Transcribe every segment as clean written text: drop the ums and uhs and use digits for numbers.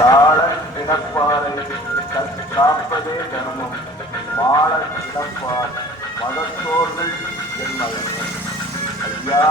தாழ கிடப்பாரை காப்பதே தர்மம் மாள கிடப்பார் மதத்தோர்கள் என் மகன் ஐயா.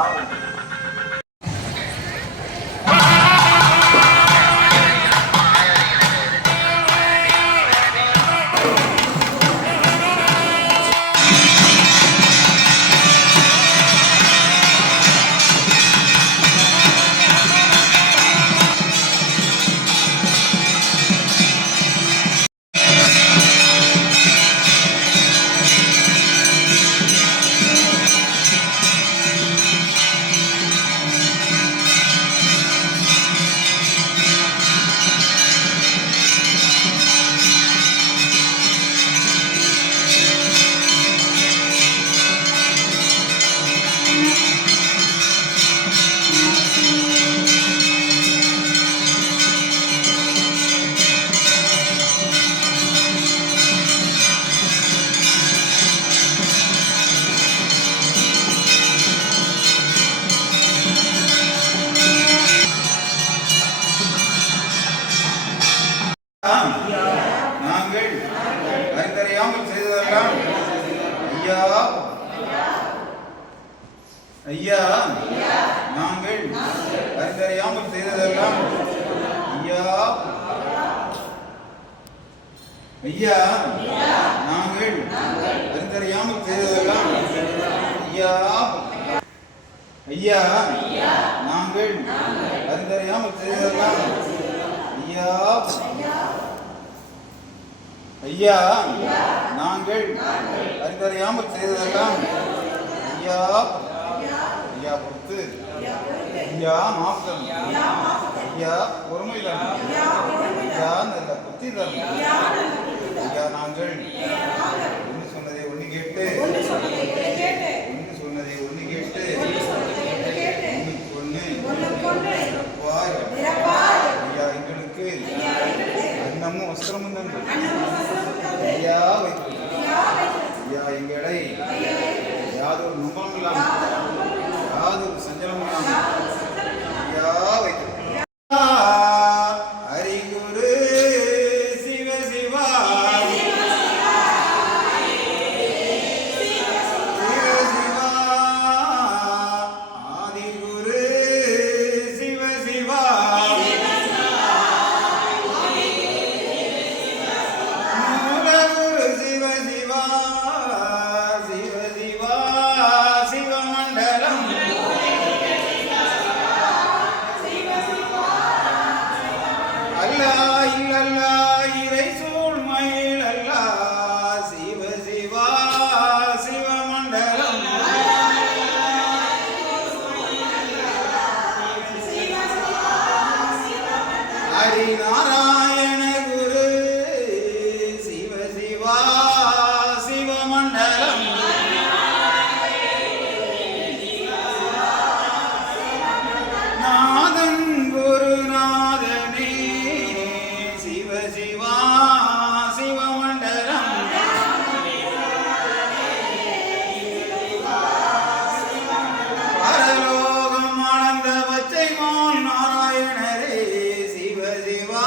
நாங்கள் அறிந்தறியாமல் செய்ததெல்லாம் ஐயா ஐயா நாங்கள் அறிந்தறியாமல் செய்ததெல்லாம் ஐயா ஐயா நாங்கள் அறிந்தறியாமல் செய்ததெல்லாம் ஐயா ஐயா நாங்கள் அறிந்தறியாமல் செய்ததெல்லாம் ஐயா ஐயா நாங்கள் அறிந்தறியாமல் செய்ததெல்லாம் ஐயா ஐயா பொறுத்து ஐயா மாற்றம் ஐயா பொறுமை தான் ஐயா நல்ல புத்தி தான் ஐயா நாங்கள் ஒன்று சொன்னதை ஒன்று கேட்டு ஒன்று சொன்னதை ஒன்று கேட்டு ஒன்று ஐயா எங்களுக்கு அன்னமும் வஸ்திரமும் தந்து ஐயா வைத்து ஐயா எங்களை யாதொரு நுபம் இல்லாமல் யாதொரு சஞ்சலம் இல்லாமல் ஐயா வைத்து ஹரிகுரு சிவ சிவா நாராயண குரு சிவ சிவா சிவமண்டலம் நாதன் குருநாதனே சிவ சிவா சிவமண்டலம் பரலோகம் ஆனந்த பச்சை மான் நாராயணரே சிவ சிவா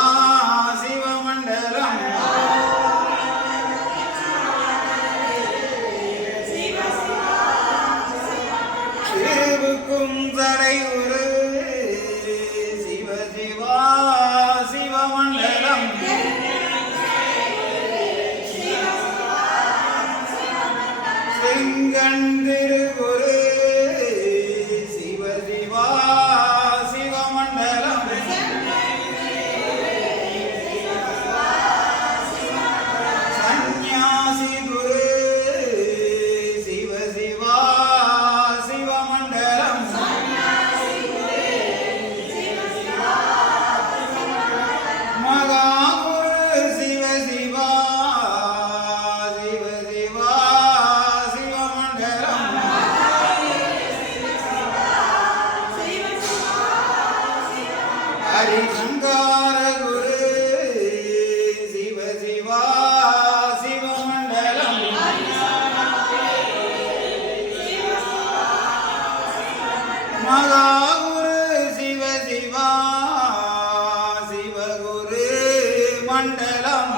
மண்டலம்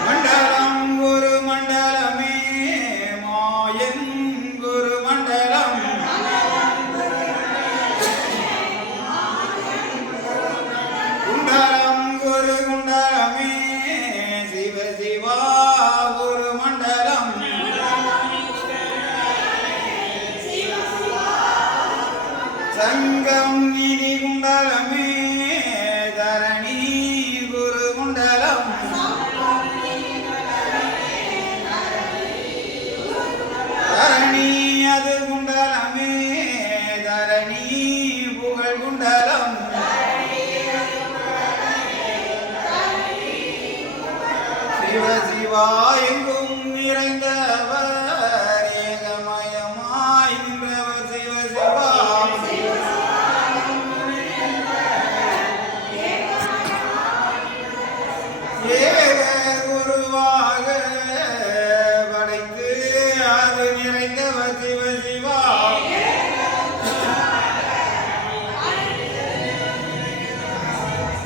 மண்டலம் ஒரு மண்டலமே மாயன் ஒரு மண்டலம் குண்டலம் ஒரு குண்டலமே சிவ சிவா ஒரு மண்டலம் சங்கம் நிதி குண்டலமே தரணி குரு குண்டலம் தரணி அது குண்டலமே தரணி புகழ் குண்டலம் சிவ சிவா எங்கும் நிறைந்தவர் ஏகமயமாய் நின்றவர் சிவ சிவா ஏக குருவாக படைத்து அது நிறைந்தவர் சிவ சிவா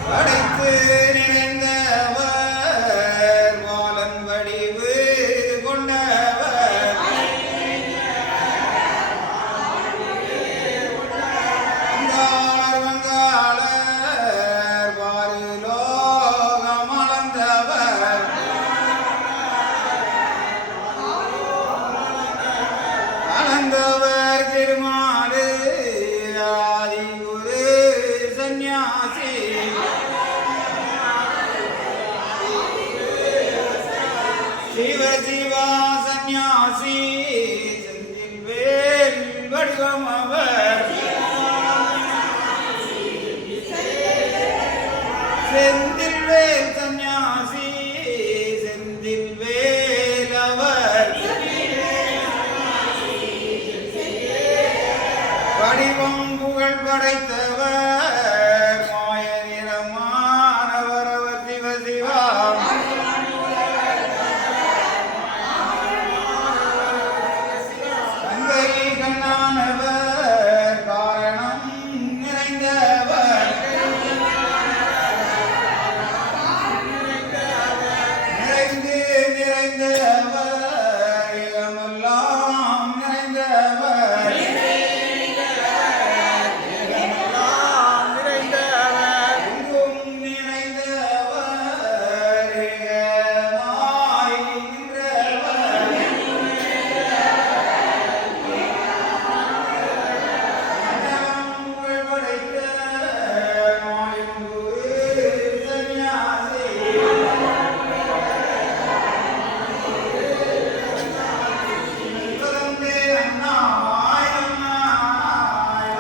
படைத்து நிறைந்தவர் பாலன் வடிவு கொண்டவர் வங்காளர் வங்காளர் பாருலோகம் அளந்தவர் அளந்தவர் திருமாறு ஆதி குரு சந்நியாசி சிவ சிவா சந்நியாசி செந்தில் வேல் வடிவம் அவர் செந்தில் வேல் சந்நியாசி செந்தில் வேல் அவர் வடிவம் புகழ் படைத்தவர் மாய நிறமானவர் அவர் சிவ சிவா கங்கை கண்ணானவர் காரணம் நிறைந்தவர் நிறைந்து நிறைந்தவர் இடமெல்லாம் நிறைந்தவர் எங்கும் நிறைந்தவர் ஏகமாய் நின்றவர் மண்டலம் புகழ் படைத்த மாயம் குரு சந்நியாசி வந்தே அண்ணாய் அண்ணாய்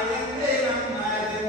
வந்தே அண்ணாய்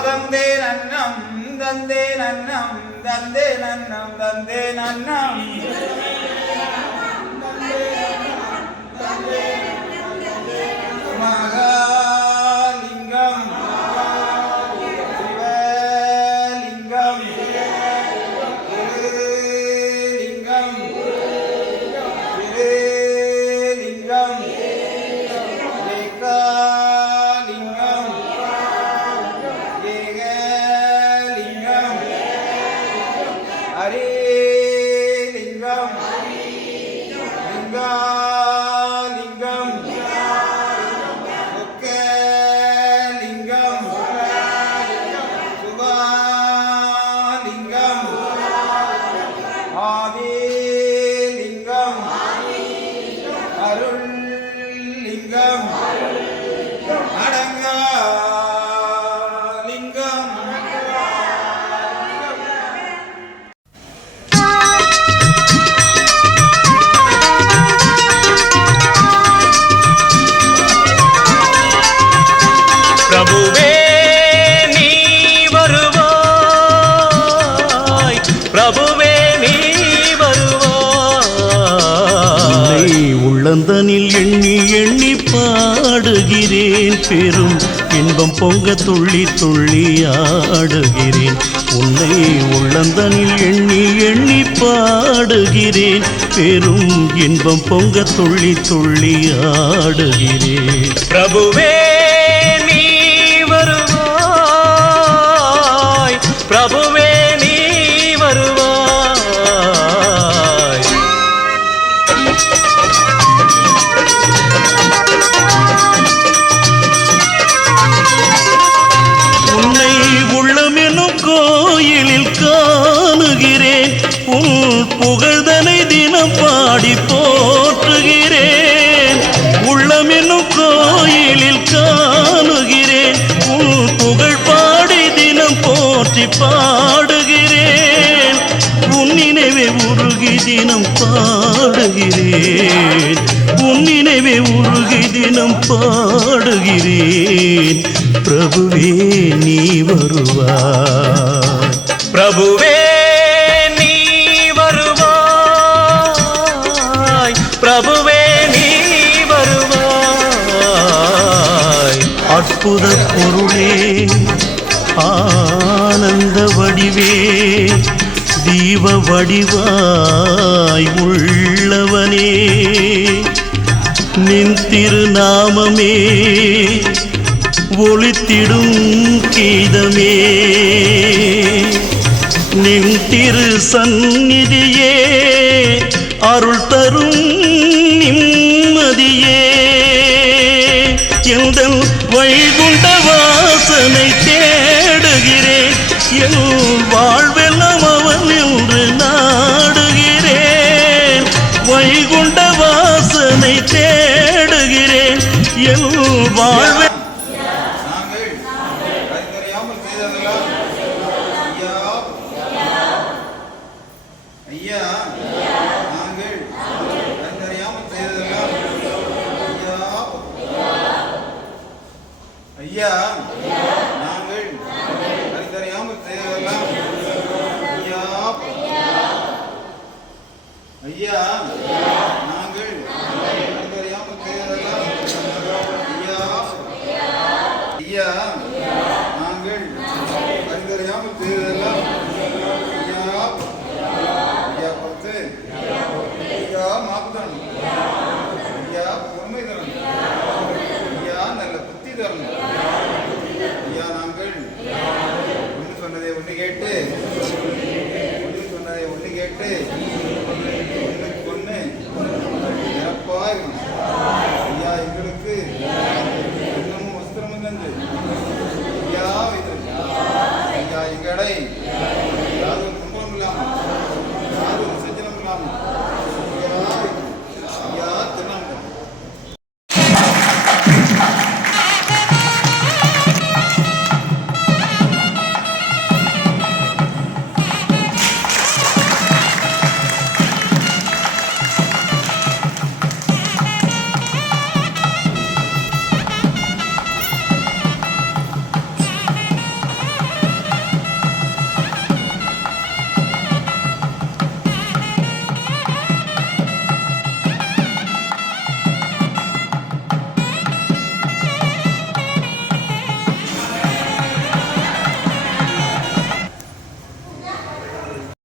தந்தே நன்னம் தந்தே நன்னம் தந்தே நன்னம் தந்தே நன்னம் மகாலிங்கம் சிவலிங்கம் திருலிங்கம் திருலிங்கம் ஏகலிங்கம் ஏகலிங்கம் ஹரிலிங்கம் உள்ளந்தனில் எண்ணி எண்ணி பாடுகிறேன், பெரும் இன்பம் பொங்க துள்ளி துள்ளி ஆடுகிறேன். உன்னை உள்ளந்தனில் எண்ணி எண்ணி பாடுகிறேன், பெரும் இன்பம் பொங்க துள்ளி துள்ளி ஆடுகிறேன். பிரபுவே நீ வருவாய், பிரபுவே நீ வருவாய். உன்னை உள்ளமெனும் கோயிலில் காணுகிறேன், உன் புகழ்தனை தினம் பாடி போற்றுகிறேன். உள்ளமெனும் கோயிலில் காணுகிறேன், உன் புகழ் பாடி தினம் போற்றி பாடுகிறேன். உன் நினைவே உருகி தினம் பாடுகிறேன், உன் நினைவே உருகி தினம் பாடுகிறேன். பிரபுவே நீ வருவாய், பிரபுவே நீ வருவாய், பிரபுவே நீ வருவாய். அற்புத பொருளே, ஆனந்த வடிவே, தீப வடிவாய் உள்ளவனே, நின் திருநாமமே ஒளித்திடும் கீதமே, நின் திரு சந்நிதியே அருள் தரும் நிம்மதியே. எந்தன் வைகுண்ட வாசனை தேடுகிறேன், என் வாழ்வெல்லாம் அவன் என்று நாடுகிறேன். வைகுண்ட வாசனை தேடுகிறேன், என் வாழ்வே ஐயா, நாங்கள் அறிந்தறியாமல் செய்ததெல்லாம் ஐயா, நாங்கள் அறிந்தறியாமல் செய்ததெல்லாம் ஐயா,